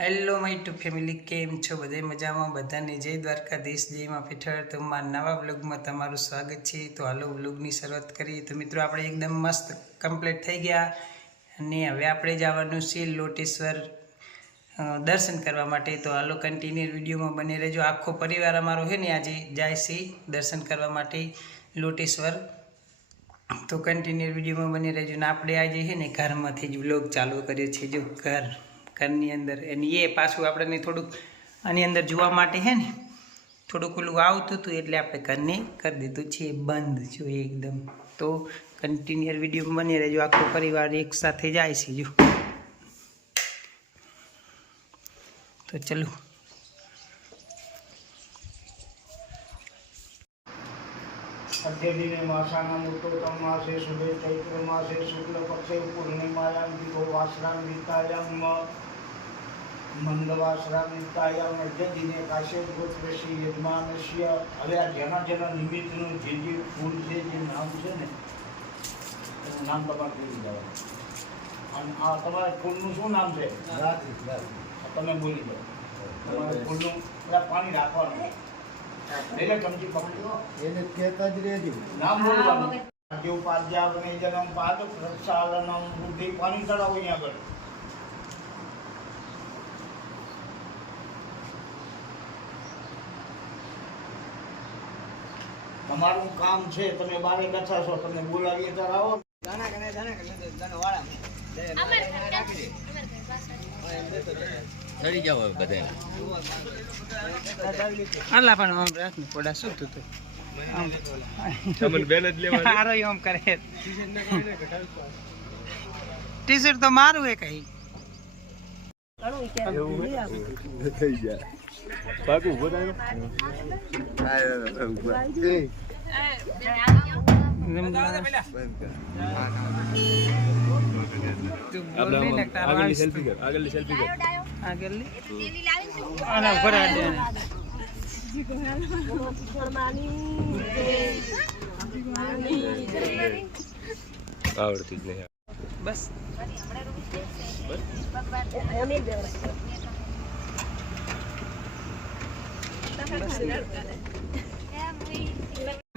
Hello my two family, કેમ છો? બધે મજામાં? બધાને જય દ્વારકાધીશ, જય માં પીઠળ. તો મારા નવા વ્લોગમાં તમારું સ્વાગત છે. તો હાલો વ્લોગની શરૂઆત કરીએ. તો મિત્રો આપણે એકદમ મસ્ત કમ્પ્લીટ થઈ ગયા અને હવે આપણે જવાનું છે લોટેશ્વર દર્શન કરવા માટે. તો હાલો કન્ટિન્યુ વિડીયોમાં બની રહેજો. આખો પરિવાર અમારો છે ને આજે જાય છે દર્શન કરવા માટે લોટેશ્વર. તો કન્ટિન્યુ વિડીયોમાં બની રહેજો. ને આપણે આજે છે ને ઘરમાંથી જ વ્લોગ ચાલુ કર્યો છે. જો ઘરની અંદર અને એ પાછું આપણને થોડુંક આની અંદર જોવા માટે છે ને થોડુંક ઓલું આવતું હતું એટલે આપણે ઘરને કરી દીધું છે બંધ જોઈએ એકદમ. તો કન્ટિન્યુ વિડીયોમાં બની રહેજો. આખો પરિવાર એક સાથે જાય છે. જો તો ચલો. अद्यदिने मासानां उत्तोत्तम मासे शुभे चैत्र मासे शुक्ल पक्षे पूर्णिमायां दिवो वासरान्वितायां मंदवासरान्वितायां अद्यदिने काश्यप गोत्रस्य यजमानस्य હવે આ જેના નિમિત્તનું જે ફૂલ છે જે નામ છે ને એનું નામ તમારે બોલી જવાનું. અને આ તમારા ફૂલનું શું નામ છે? તમે બોલી જાઓ. તમારા ફૂલનું પાણી રાખવાનું. એને ચમચી પકડ્યો એને કહેતા જ રહેજો નામ બોલવાનું. જો પાદ્યાગ્ને જન્મ પાદ પ્રક્ષાલનમ બુદ્ધિ પાણી ચડાવો અહીંયા આગળ. તમારું કામ છે, તમે બારે બેઠા છો, તમને બોલાવીએ ત્યારે આવો. ચડી જાવ બધા આલા પણ આમ રાત ને પોડા શું તું આમ તમને બેન જ લેવા હારો એમ કરે. ટી શર્ટ તો મારું હે કઈ થઈ જાય બાકુ બોલાયો આગળની સેલ્ફી કર આગળની આના ઉપર આડે આવડતી જ નહીં બસ.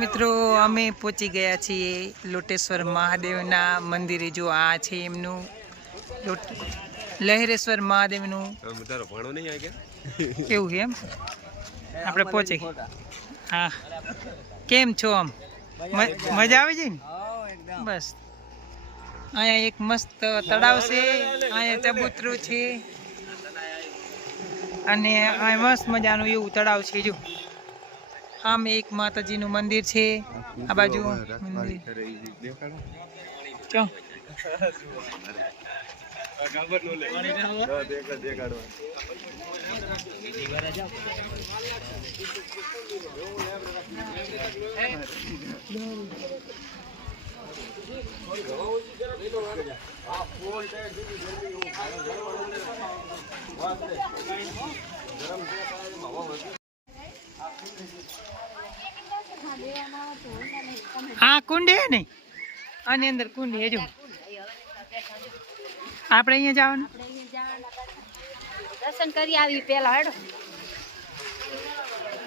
મિત્રો અમે પહોંચી ગયા છીએ લોટેશ્વર મહાદેવના મંદિરે. જો આ છે એમનું લહેરેશ્વર મહાદેવનું. તારો ભણો નહીં આ કે કેવું છે એમ આપણે પહોંચી. હા, કેમ છો? આમ મજા આવે છે ને? બસ અહીંયા એક મસ્ત તળાવ છે, અહીંયા ચબૂતરું છે અને અહીંયા મસ્ત મજાનું એવું તળાવ છે. જો આમ એક માતાજીનું મંદિર છે, આ બાજુ મંદિર ક્યાં હા કુંડ હે ને આની અંદર કુંડ હે. જો આપણે અહીંયા જવાનું દર્શન કરી આવી પેલા હેડો.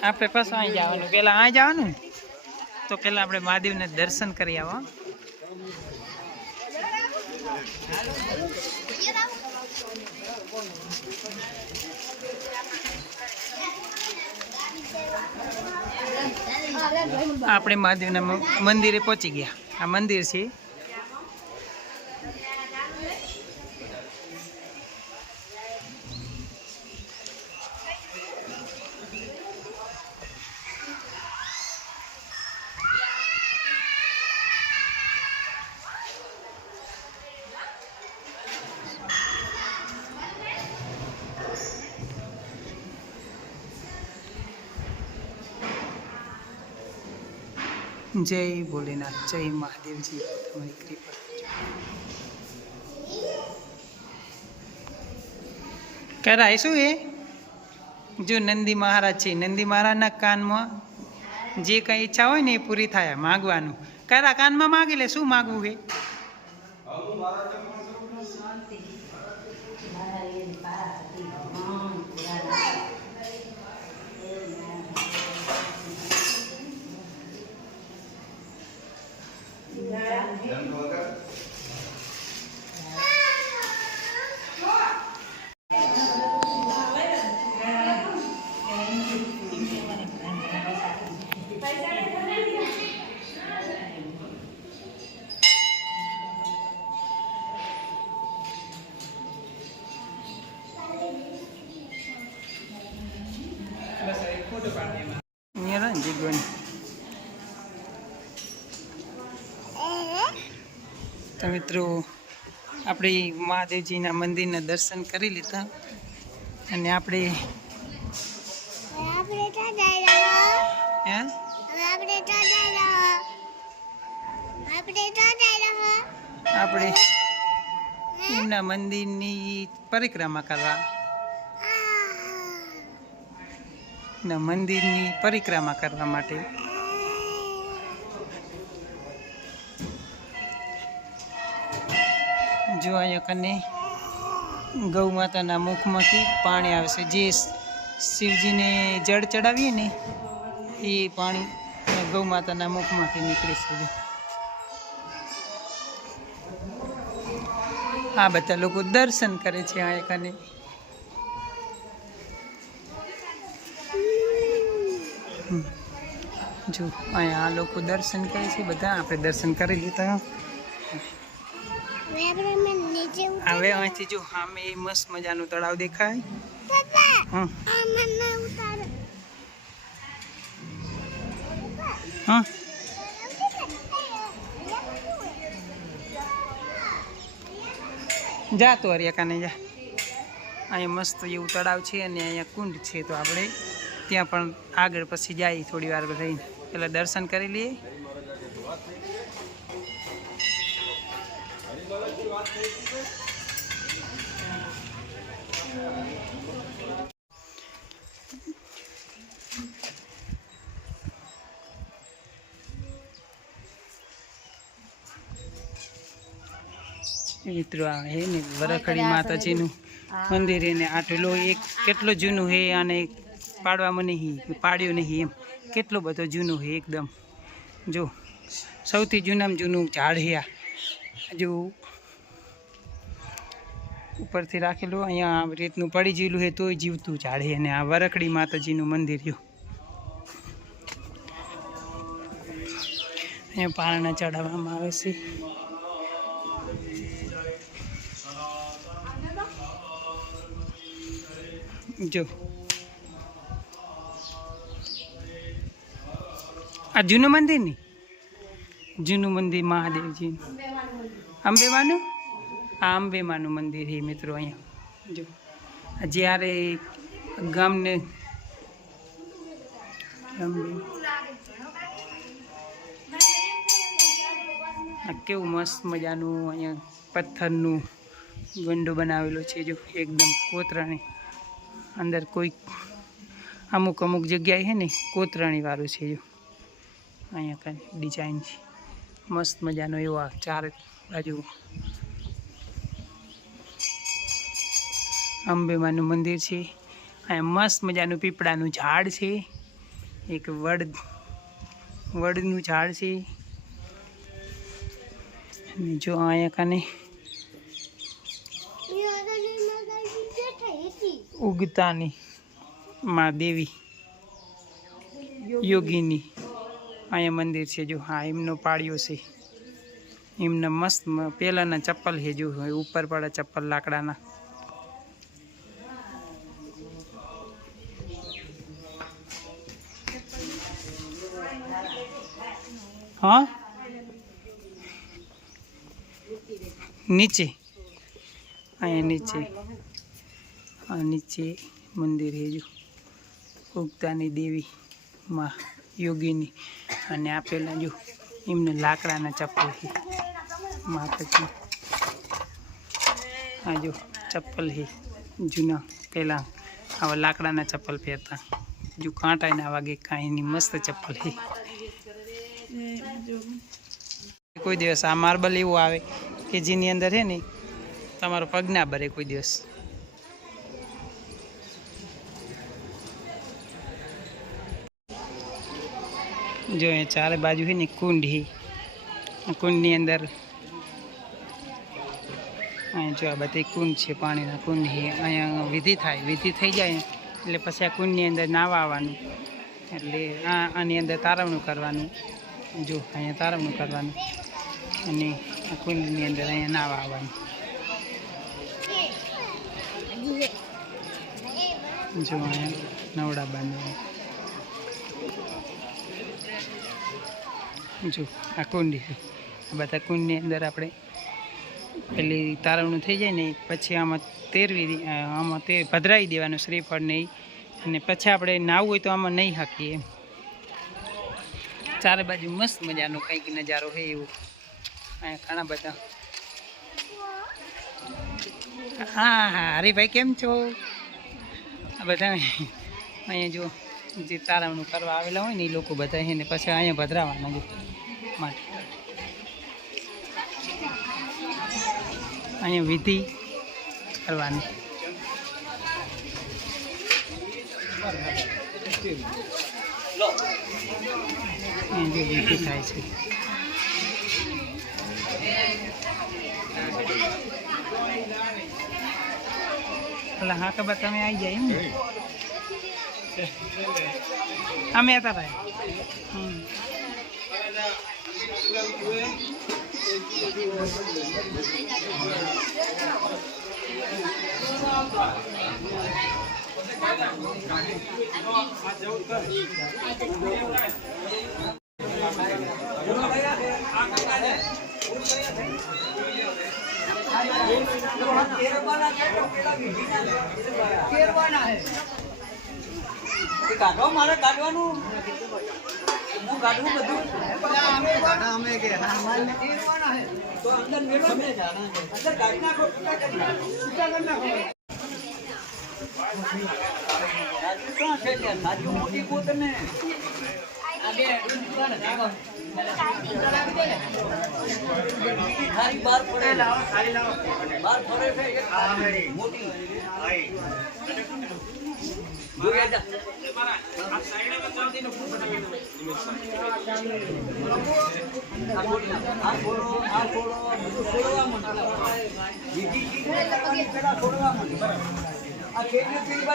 આપણે પાછું અહીં જવાનું. પેલા અહીં જવાનું તો પેલા આપણે મહાદેવને દર્શન કરી આવો. આપણે મહાદેવના મંદિરે પહોંચી ગયા. આ મંદિર છે. જય ભોલેનાથ, જય મહાદેવજી, તમારી કૃપા. કરાય શું એ? જો નંદી મહારાજ છે, નંદી મહારાજના કાનમાં જે કંઈ ઈચ્છા હોય ને એ પૂરી થાય. માગવાનું કરા કાનમાં માગી લે. શું માગવું છે? અહીંયા રહે ને જીગવાની. તો મિત્રો આપણે મહાદેવજીના મંદિરના દર્શન કરી લીધા અને આપણે આપણે એમના મંદિરની પરિક્રમા કરવા મંદિરની પરિક્રમા કરવા માટે જો અહીંયા કને ગૌ માતાના મુખમાંથી પાણી આવે છે. જે શિવજીને જળ ચડાવીએ ને એ પાણી ગૌ માતાના મુખમાંથી નીકળે છે. આ બધા લોકો દર્શન કરે છે અહીંયા કને. જો અહીંયા આ લોકો દર્શન કરે છે બધા. આપણે દર્શન કરી લીધા. હવે અહીંથી જો સામે મસ્ત મજાનું તળાવ દેખાય. હા જા તો હરિયા કાને જા. અહીંયા મસ્ત એવું તળાવ છે અને અહીંયા કુંડ છે. તો આપણે ત્યાં પણ આગળ પછી જાય થોડી વાર રહીને પેલા દર્શન કરી લઈએ. મિત્રો આ હે ને વરખડી માતાજીનું મંદિર એને આટલો એક કેટલો જૂનું હે અને પાડવામાં નહીં પાડ્યું નહીં એમ કેટલો બધો જૂનું હે એકદમ. જો સૌથી જૂનામાં જૂનું ઝાડ હે આ જો ઉપરથી રાખેલું. અહીંયા આ રીતનું પડી ગયેલું હે તોય જીવતું ઝાડ હે. અને આ વરખડી માતાજીનું મંદિર રહ્યું. અહીંયા પારણા ચડાવવામાં આવે છે. જો આ જૂનું મંદિર નહીં, જૂનું મંદિર મહાદેવજી અંબેમાનું. આ અંબેમાનું મંદિર છે મિત્રો. અહીંયા જો જ્યારે ગામને આ કેવું મસ્ત મજાનું અહીંયા પથ્થરનું ગંડો બનાવેલો છે. જો એકદમ કોતરાની અંદર કોઈ અમુક અમુક જગ્યાએ છે ને કોતરાણી વાળું છે. જો અહીંયા કાંઈ ડિઝાઇન છે મસ્ત મજાનો એવો. આ ચાર બાજુ અંબેમાનું મંદિર છે. અહીંયા મસ્ત મજાનું પીપળાનું ઝાડ છે. એક વડનું ઝાડ છે. અને જો અહીંયા કાને ઉગતાની મા દેવી યોગીની અહીંયા મંદિર છે. જો હા એમનો પાળ્યો છે. એમના મસ્ત પહેલાંના ચપ્પલ છે. જો ઉપર પડે ચપ્પલ લાકડાના. હા નીચે અહીંયા નીચે આ નીચે મંદિર છે. જો ઉગતાની દેવી માં યોગીની. અને આ પહેલાં જો એમને લાકડાના ચપ્પલ છે માતાજી. આ જો ચપ્પલ છે જૂના પહેલાં આવા લાકડાના ચપ્પલ પહેરતા. જો કાંટા ના વાગે કાંઈ નહીં મસ્ત ચપ્પલ છે. કોઈ દિવસ આ માર્બલ એવું આવે કે જેની અંદર છે ને તમારો પગ ના ભરે કોઈ દિવસ. જો અહીંયા ચારે બાજુ છે ને કુંડ છે. કુંડની અંદર અહીંયા જો આ બધી કુંડ છે, પાણીના કુંડ છે. અહીંયા વિધિ થાય, વિધિ થઈ જાય એટલે પછી આ કુંડની અંદર નાવા આવવાનું. એટલે આની અંદર તારવણું કરવાનું. જો અહીંયા તારવણું કરવાનું અને આ કુંડની અંદર અહીંયા નાવા આવવાનું. જો અહીંયા નવડા બાંધવાનું. જો આ કુંડી છે, આ બધા કુંડની અંદર આપણે પેલી તારવણું થઈ જાય ને પછી આમાં પધરાવી દેવાનું શ્રીફળ ને અને પછી આપણે નાવું હોય તો આમાં નહીં હાકીએ એમ. ચારે બાજુ મસ્ત મજાનો કંઈક નજારો છે એવો. અહીંયા ઘણા બધા. હા હા હરીભાઈ કેમ છો? આ બધા અહીંયા જો જે તારવણું કરવા આવેલા હોય ને એ લોકો બધા એને પછી અહીંયા પધરાવાના માટે અહીંયા વિધિ કરવાની. અહીંયા જે વિધિ થાય છે. એટલે હા ખબર તમે આવી જાય એમ ને? અમે હતા ભાઈ. કાઢો મારે કાઢવાનું હું કાઢવું બધું તો અંદર મેળો અંદર કાઢી નાખો મોટી પોત ને થારી બાર પડે બાર ફરે છે મોટી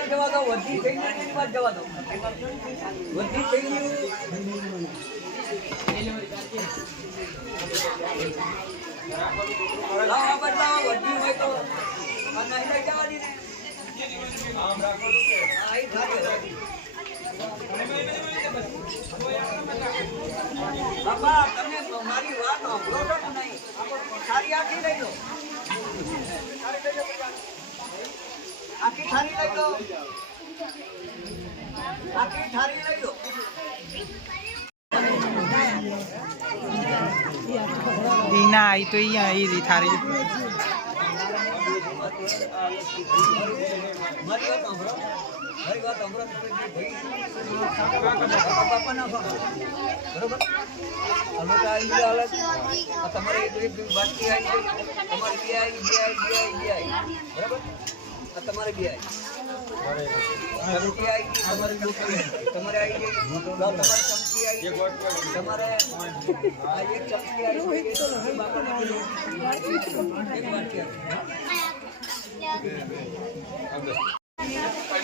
જવા દો વધી થઈ જવા દો વધી થઈ બદલાવો વધી હોય તો જવા દી બાપા તમે મારી વાત સાંભળો છો કે નહીં? સારી આખી લઈ લો, આખી થારી લઈ લો, આખી થારી લઈ લો. ના એ તો અહીંયા થારી મારી વાત સાંભળો, મારી વાત સાંભળો. બાપા ના બરોબર તમારે બાકી આવી તમારે બરાબર તમારે બે તમારે આવી તમારે એક ચમચી આવી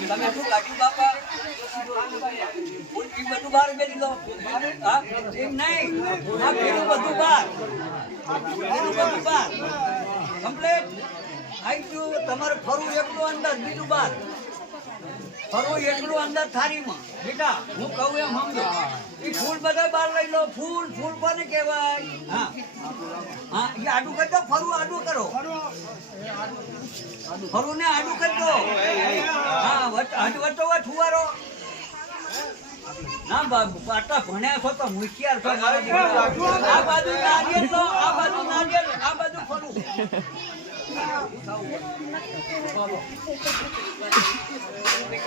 તમે શું કાઢ્યું બાપા? બધું બહાર બેસી લો. હા એમ નહીં, આ પેલું બધું બહાર, પેલું બધું બહાર કમ્પ્લેટ આવી ગયું. તમારે ફરવું એકલું અંદર, બીજું બહાર ફરવું એકલું અંદર થારીમાં. બેટા હું કહું એમ સમજો. એ ફૂલ બધા બહાર લઈ લો. ફૂલ ફૂલ કોને કહેવાય? હા હા એ આડું કરી દો, ફરવું આડું કરો, ફરવું ને આડું કરી દો. હા વચ્ચો વચ્ચ ફુવારો ના બાબુ પાટા ભણ્યા છો તો હોશિયાર છો. આ બાજુ નારિયેળ લો, આ બાજુ નારિયેળ, આ બાજુ ફરવું.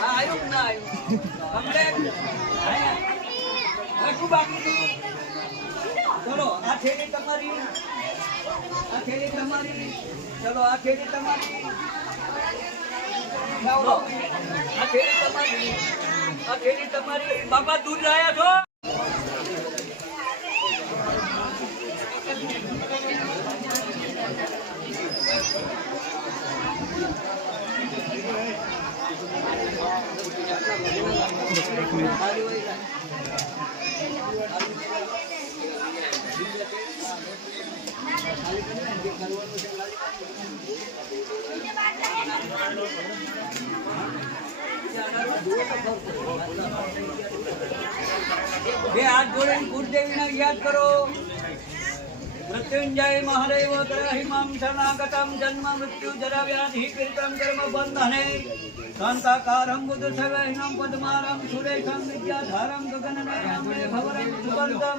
આવ્યું ના આવ્યું બાકી. ચલો આ થેલી તમારી, આ થેલી તમારી, ચલો આ થેલી તમારી, આ થેલી તમારી, આ થેલી તમારી. બાપા દૂધ લાયા છો? બે હાથ જોડીને કુળદેવીને યાદ કરો. મૃત્યુંજય મહાદેવ ગ્રહિમામ શરણાગતમ જન્મ મૃત્યુ જરા વ્યાધિ પીડિતમ કર્મ બંધને શાંતાકારમ બુદ્ધ સવૈનમ પદ્મારમ સુરેશમ વિદ્યાધારમ ગગનનયનમ ભવરમ સુબંધમ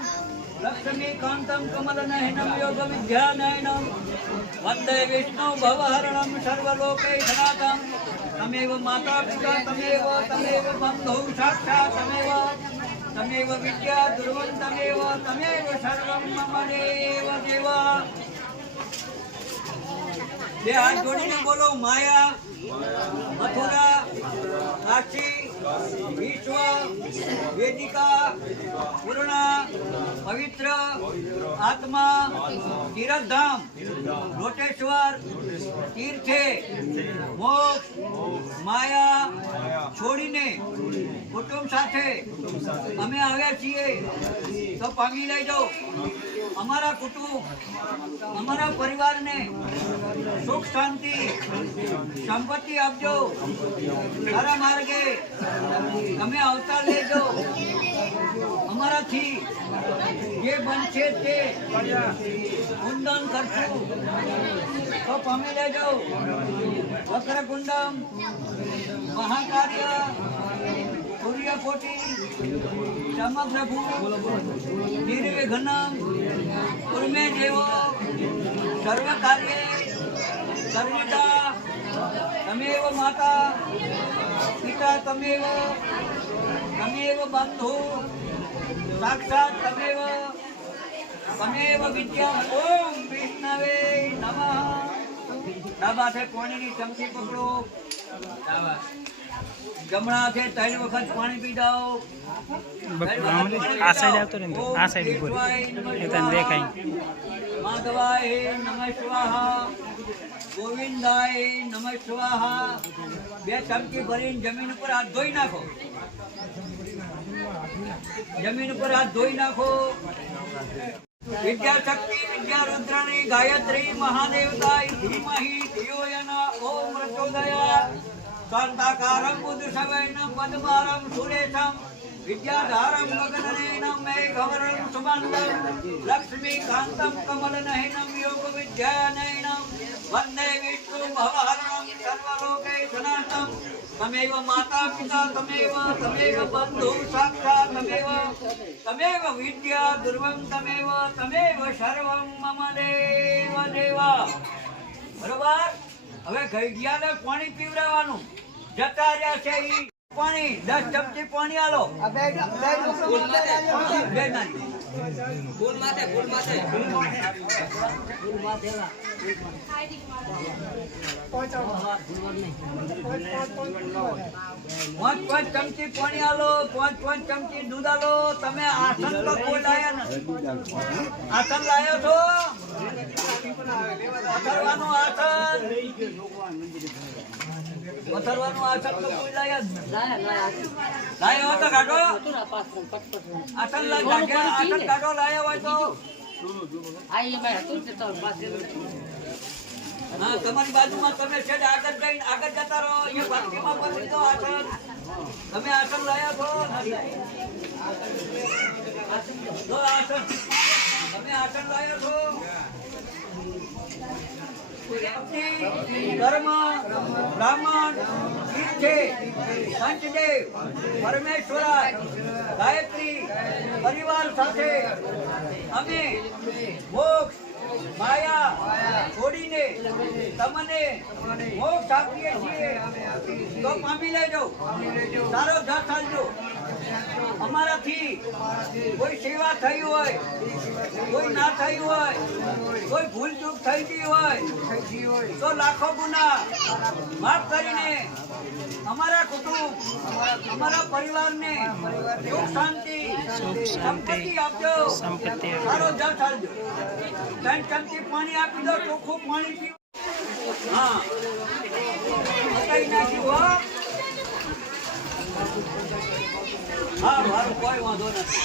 લક્ષ્મીકાંતમ કમલનયનમ યોગ વિદ્યાનયનમ વંદે વિષ્ણુ ભવહરણમ સર્વલોકૈકનાથમ તમેવ માતા પિતા તમેવ બંધુ સાક્ષાત તમેવ વિદ્યા ધ્રુવં તમેવ સર્વં મમ દેવ દેવા. બે હાથ જોડીને બોલો. માયા, મથુરા, કાશી, વિશ્વ, વેદિકા, પૂર્ણા, પવિત્ર, આત્મા, તીર્થધામ, લોટેશ્વર, તીર્થે, મોક્ષ, માયા છોડીને કુટુંબ સાથે અમે આવ્યા છીએ તો પામી લઈ જાઓ. અમારા કુટુંબ, અમારા પરિવારને સુખ શાંતિ સંપત્તિ આપજો. સારા માર્ગે તમે અવતાર લેજો. અમારાથી જે બનશે તે કુંદન કરશું તો પામી લેજો. વક્રકુંડમ મહાકાર્ય સૂર્યકોટી સમગ્ર ભૂ નિર્વિઘ્નમ કુર્મે દેવો સર્વ કાર્યે સર્વદા તમેવ માતા પિતા તમેવ બંધુ સાક્ષાત તમેવ વિદ્યા. ઓમ વિષ્ણવે નમઃ. ડાબા હાથે પાણીની ચમચી પકડો. જમણા હાથે 3 વખત પાણી પી જાઓ. આ સાઈડ આવતો ને આ સાઈડ દેખાય. માધવાય નમઃ સ્વાહા, ગોવિંદાય નમઃ સ્વાહા. 2 ચમચી ભરીને જમીન ઉપર હાથ ધોઈ નાખો. જમીન ઉપર હાથ ધોઈ નાખો. વિદ્યા શક્તિ વિદ્યા રુદ્રની ગાયત્રી મહાદેવતાય ધીમહિ ધિયો યના ઓમ પ્રચોદયાત. શાંતાકારમ બુદ્ધ સવૈનમ પદ્મારમ સુરેશમ વિદ્યાધારમ ગગનનયનમ મેઘવર્ણમ સુમંદમ લક્ષ્મીકાંતમ કમલનયનમ યોગ વિદ્યાનયનમ વંદે વિષ્ણુ ભવહરણમ સર્વલોકૈકનાથમ તમેવ માતા પિતા તમેવ બંધુ સાક્ષાત તમેવ વિદ્યા ધ્રુવં તમેવ સર્વં મમ દેવ દેવા. બરોબર. હવે ગઈડિયાને પાણી પીવડાવવાનું. જતા રહ્યા છે ઈ પાણી 10 ચમચી પાણી આલો. પાંચ ચમચી પાણી આલો. 5 ચમચી દૂધ આલો. તમે આસન તો કોઈ લાયા નથી. આસન લાયો છો? પથરવાનું આસન. પથરવાનું આસન તો કોઈ લાયા જ નથી. લાયો તો કાઢો. આસન કાઢો. લાયા હોય તો હા, તમારી બાજુમાં તમે છે આગળ જતા રહો. અહીંયા બાકીમાં પકડી દો આસન. તમે આસન લાયા છો? આસન તમે આસન લાયા છો? ધર્મ બ્રાહ્મણ પંચદેવ પરમેશ્વરાય ગાયત્રી પરિવાર સાથે અમે મોક્ષ માયા છોડીને તમને મોક્ષ આપીએ છીએ તો પામી લેજો. સારો ધર ચાલજો. અમારાથી કોઈ સેવા થઈ હોય, કોઈ ના થઈ હોય, કોઈ ભૂલ ચૂક થઈ ગઈ હોય તો લાખો ગુના માફ કરીને અમારા કુટુંબ, અમારા પરિવારને સુખ શાંતિ સંપત્તિ આપજો. સારો ધર ચાલજો. 3 ચમચી પાણી આપી દો. ચોખ્ખું પાણી પીવું. હા, કઈ નાખ્યું હો. હા, મારું કોઈ વાંધો નથી.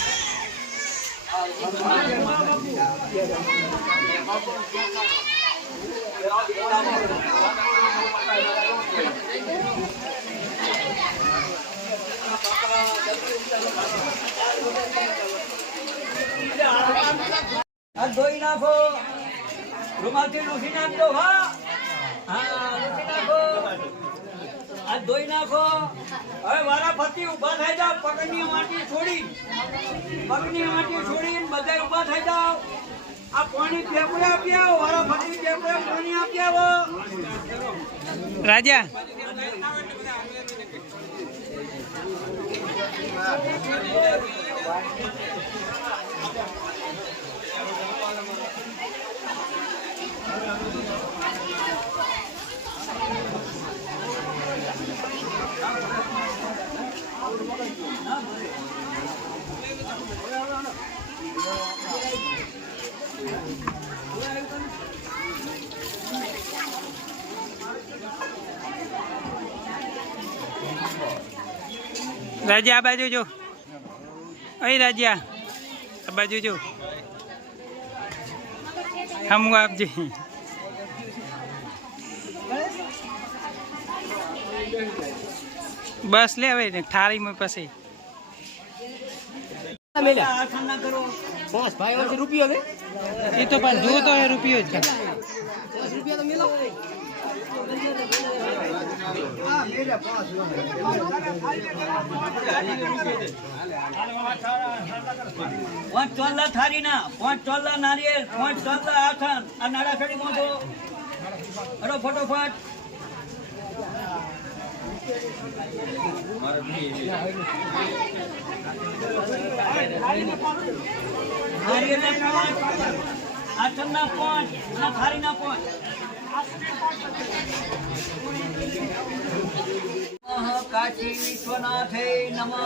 હાથ ધોઈ નાખો, રૂમાલથી લૂછી નાખજો. હા હા, લૂછી નાખો, હાથ ધોઈ નાખો. હવે વારાફરતી ઊભા થઈ જાઓ. પગની વાટી છોડી, પગની વાટી છોડીને બધા ઊભા થઈ જાઓ. આ પાણી પેપડે આપી આવો, વારાફરતી પેપડે પાણી આપી આવો. રાજા રાજા આ બાજુ જો. અહીં રાજા આ બાજુ જો. હમ આપજે. બસ લે હવે ને થાળીમાં પછી આસન ના કરો. એ તો પણ જો તો એ રૂપિયો જ છે. પાંચ ચોલ્લા થારીના, પાંચ ચોલ્લા નારિયેળ, પાંચ ચોલ્લા આસન. આ નાડા છડી મોઢો હડો ફટોફટ. નારિયેળના પાંચ, આસનના પાંચ, અને થારીના પાંચ. કાશી વિશ્વનાથે નમઃ,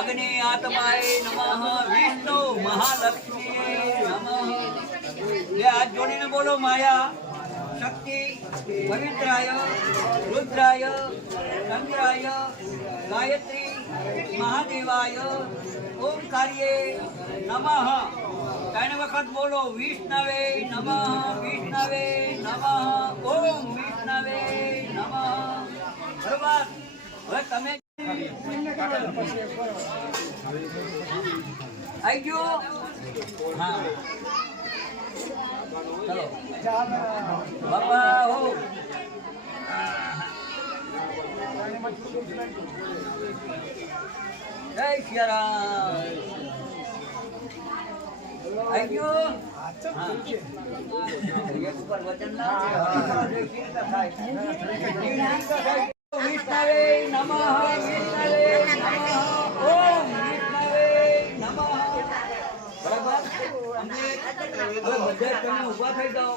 અગ્નિ આત્માય નમઃ, વિષ્ણુ મહાલક્ષ્મી નમઃ. બે હાથ જોડીને બોલો. માયા, શક્તિ, પવિત્રાય, રુદ્રાય, ચંદ્રાય, ગાયત્રી, મહાદેવાય, ઓમકાર્યે નમઃ. ત્રણ વખત બોલો. વિષ્ણવે નમઃ, વિષ્ણવે નમઃ, ઓમ વિષ્ણવે નમઃ. બરોબર. હવે તમે આવી ગયો. હા ચલો બાપા હો. જય સિયારામ. આવી ગયો. હા એક ઉપર વચન ના વિષ્ણવે નમઃ, વિષ્ણવે નમઃ, ઓમ વિષ્ણવે નમઃ. બરાબર. બધા તમે ઊભા થઈ જાઓ.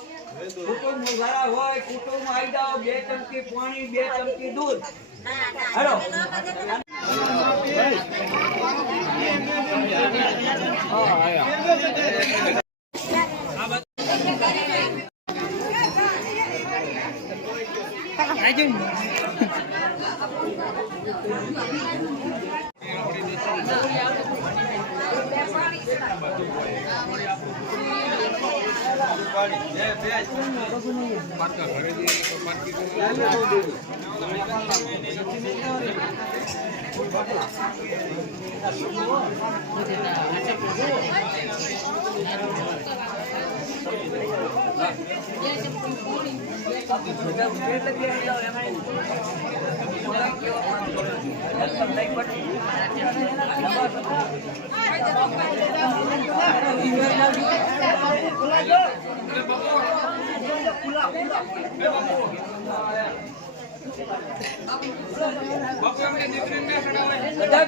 કુટુંબ ઉઘાડા હોય, કુટુંબ આવી જાઓ. 2 ચમચી પાણી, 2 ચમચી દૂધ. હેલો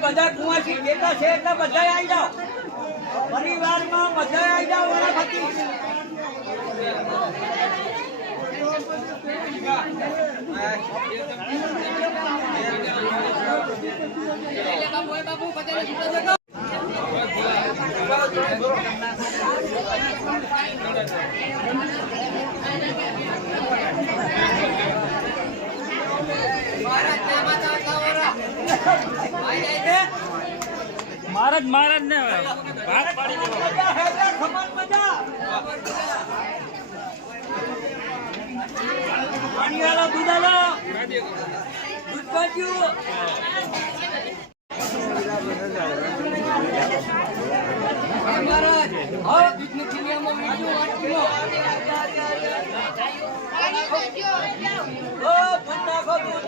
બધા કુવાસી બેઠા છે એટલે બધા આવી જાઓ. પરિવારમાં બધા આવી જાઓ. વારાફરતી મહારાજ ને ભાગ પાડી પાણી વાળો દૂધ આલો. દૂધ કાઢ્યું. મહારાજ હા બીજની કિલ્યામાં મીઠું 8 કિલો ઓ દૂધ નાખો દૂધ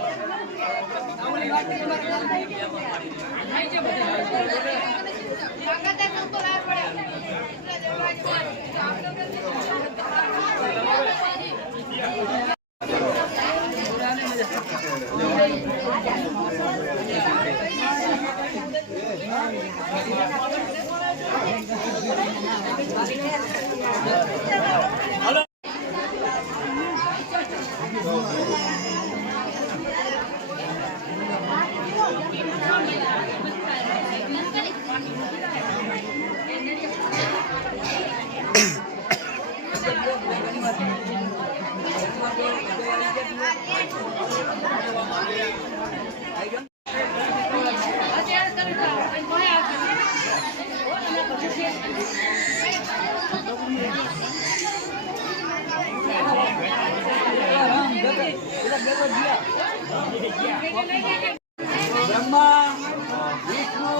બ્રહ્મા વિષ્ણુ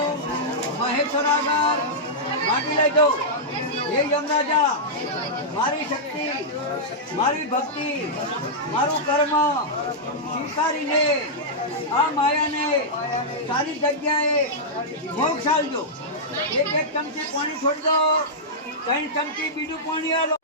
મહેશ્વરાગર માટી લઈ જાઓ હે યમરાજા મારી શક્તિ મારી ભક્તિ મારું કર્મ સ્વીકારીને આ માયાને સારી જગ્યાએ મોક્ષ આલજો એક ચમચી પાણી છોડી દો 3 ચમચી બીજું પાણી આલો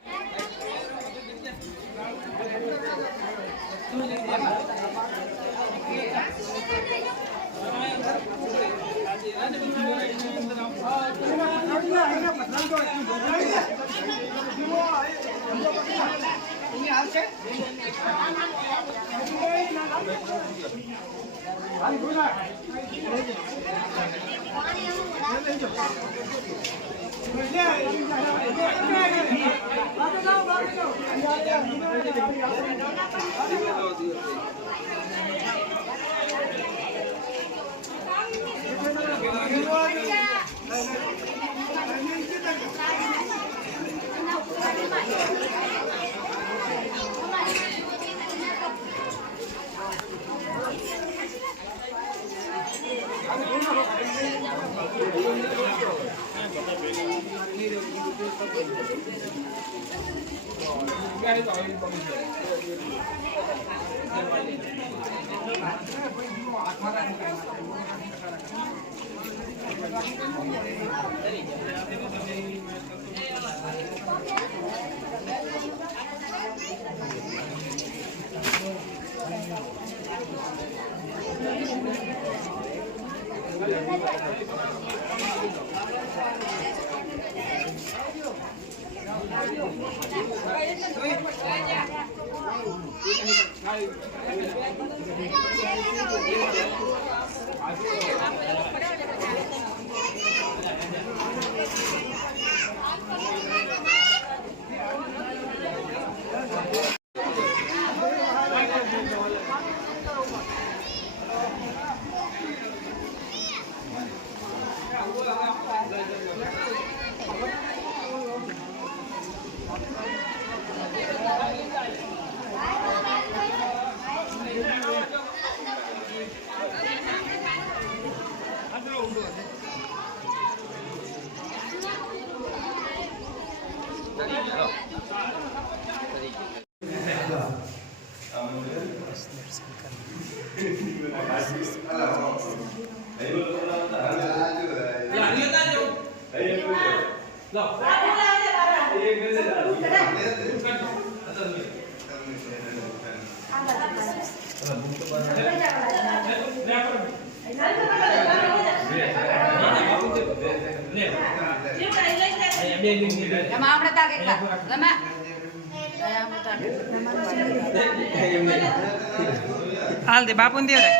હાલ દે બાપુ ને દેવરાય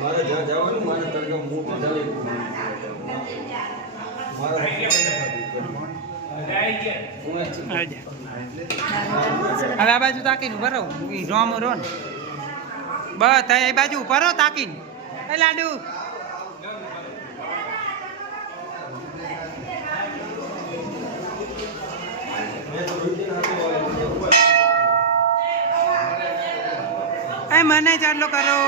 મારે જ્યાં જવાનું મારે તરફ હું બધાને હવે આ બાજુ તાકીને ભરાવું રોમ રો ને બસ થાય એ બાજુ ઉભા રહો તાકીને. એ લાડુ એ મને ચાલો કરો.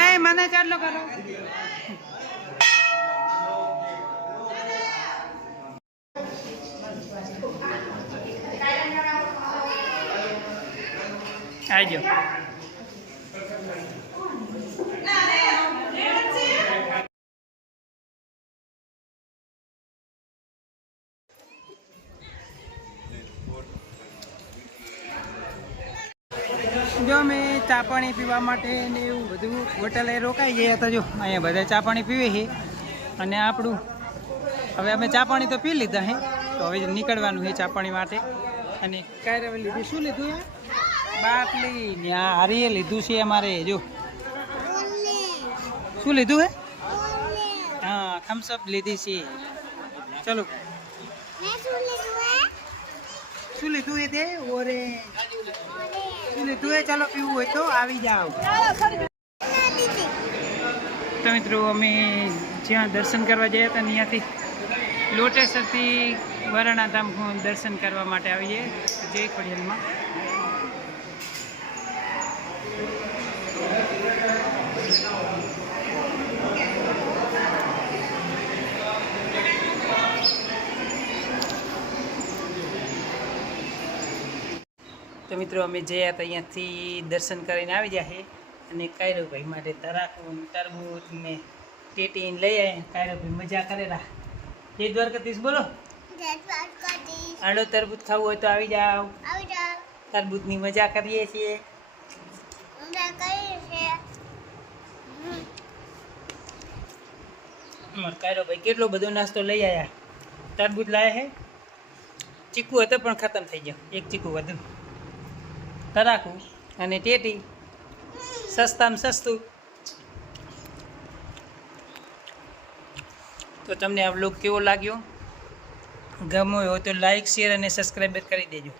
એ મને ચાલો કરો. આવજો. જો અમે ચા પાણી પીવા માટે ને એવું બધું હોટલે રોકાઈ ગયા હતા. જો અહીંયા બધા ચા પાણી પીવે છે અને આપણું હવે અમે ચા પાણી તો પી લીધા હે, તો હવે નીકળવાનું છે ચા પાણી માટે. અને કાંઈ લીધું શું લીધું યાર? બાટલી ત્યાં હારીએ લીધું છે અમારે. જો શું લીધું હે? હા થમ્સઅપ લીધી છે. ચલો શું લીધું એ તે ઓરેન્જ શું લીધું એ? ચાલો પીવું હોય તો આવી જાઓ. તો મિત્રો અમે જ્યાં દર્શન કરવા ગયા હતા ત્યાંથી લોટેસરથી વરાણા ધામ દર્શન કરવા માટે આવીએ જય ખોડિયારમાં. તો મિત્રો અમે જયા હતા અહીંયાથી દર્શન કરીને આવી ગયા છે. અને કાયરોભાઈ માટે તરાકું તરબૂચ ને ટેટીને લઈ આવ્યા. કાયરોભાઈ મજા કરેલા. જય દ્વારકાધીશ બોલો. આડો તરબૂચ ખાવું હોય તો આવી જાઓ. તરબૂચની મજા કરીએ છીએ. કાયરોભાઈ કેટલો બધો નાસ્તો લઈ આવ્યા. તરબૂચ લાયા છે, ચીકુ હતો પણ ખતમ થઈ ગયો, એક ચીકુ વધુ, તરાકું અને ટેટી સસ્તામાં સસ્તું. તો તમને આ વ્લોગ કેવો લાગ્યો? ગમ્યો હોય તો લાઈક શેર અને સબસ્ક્રાઈબર કરી દેજો.